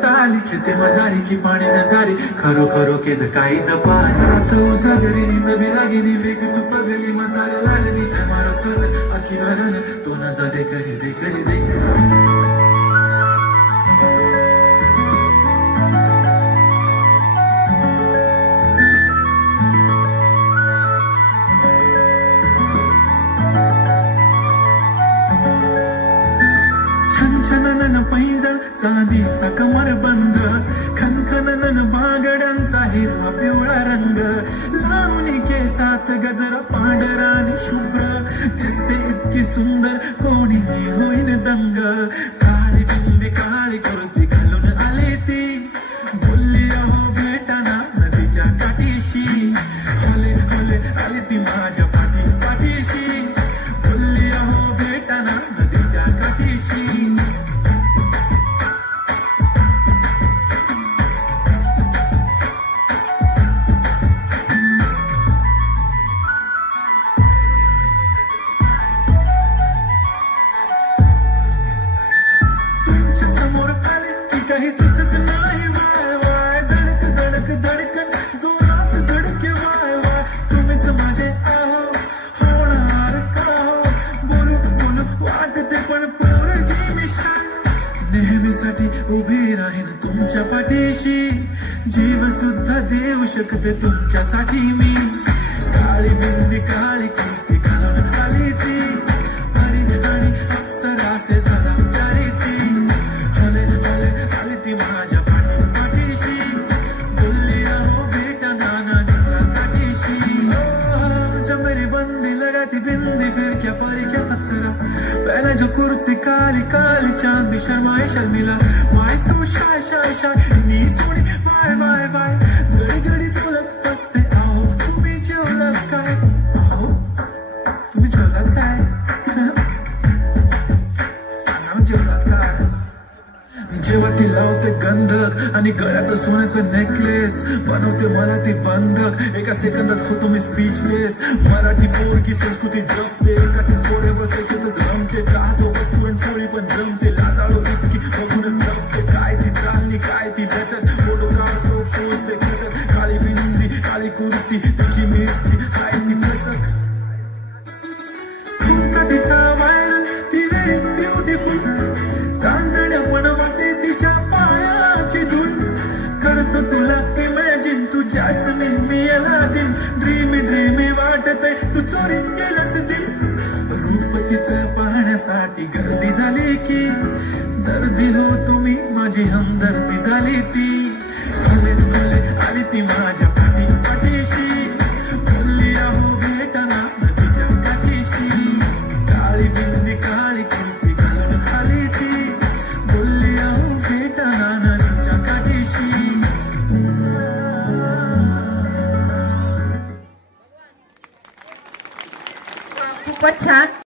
चाली खेते मजारी की पाणी न जारी खरो खरो केद काही जपानी आता उजागरी नवी लागेली वेग चुपगली म्हाताऱ्या लागली मारो सज अखी वादन तो न जा दे करी दे करी दे छनछनन पैंजण चांदीचा कमर बंद खनखनन बागड्यांचा हिरवा पिवळा रंग लावणी केसात गजरा पांढरा आणि शुभ्र दिसते इतकी सुंदर कोणी होईन दंग काळी बिंदी काळी कुर्ती घालून आली ती बोलली अहो भेटाना नदीच्या काठीशी हले हले आली ती माझ्या पाठीशी बोलली अहो भेटाना नदीच्या काठीशी समोर आले की काही सुचत नाही वाय वाय धडक धडक धडकन जोरात धडके वाय वाय तुम्हीच माझे आहो होणार का हो बोलू बोलू वाटते पण पोरगी मी शान नेहमीसाठी उभी राहीन तुमच्या पाठीशी जीव सुद्धा देऊ शकते तुमच्यासाठी मी काळी बिंदी काळी कुर्ती घालून आली ती आणि अप्सराचे झाला माझ्या पाठीशी बोलली अहो बेटा नाना दिशा काठीशी जब मेरी बंदी लगाती बिंदी फिर क्या पारी क्या अप्सरा पहले जो कुर्ती काली काली चांद भी शर्माए शर्मिला वाय तू शाय शाय शाय नी सोनी वाय वाय वाय घडी घडी बोलत बसते अहो तुम्ही जेवलात काय अहो तुम्ही जेवलात काय सांगा जेवलात काय जेव्हा ती लावते गंधक आणि गळ्यात सोन्याचं नेकलेस बनवते मला ती बंधक एका सेकंदात होतो मी स्पीचलेस मराठी पोरकी संस्कृती जपते एकाचीच पोरे बसायचेतच रमते चहा सोबत पुरणपोळी पण जमते लाजाळू इतकी बघूनच जमते काय ती चालणी काय ती त्याच्यात फोटो काढतो शोधते खचत काळी बिंदी काळी कुर्ती तिची मिरची काय ती खचक खूप तिचा व्हायरल ती व्हेरी ब्युटिफुल चांदण्या पण वाटे तिच्या पायाची धूल करतो तुला इमॅजिन तू जास्मिन मी अलादीन ड्रीमी ड्रीमी वाटतय तू चोरी गेलंस दिल रूप तिचं पाहण्यासाठी गर्दी झाली की दर्दी हो तुम्ही माझी हमदर्दी झाली ती हले हले आली ती माझ्या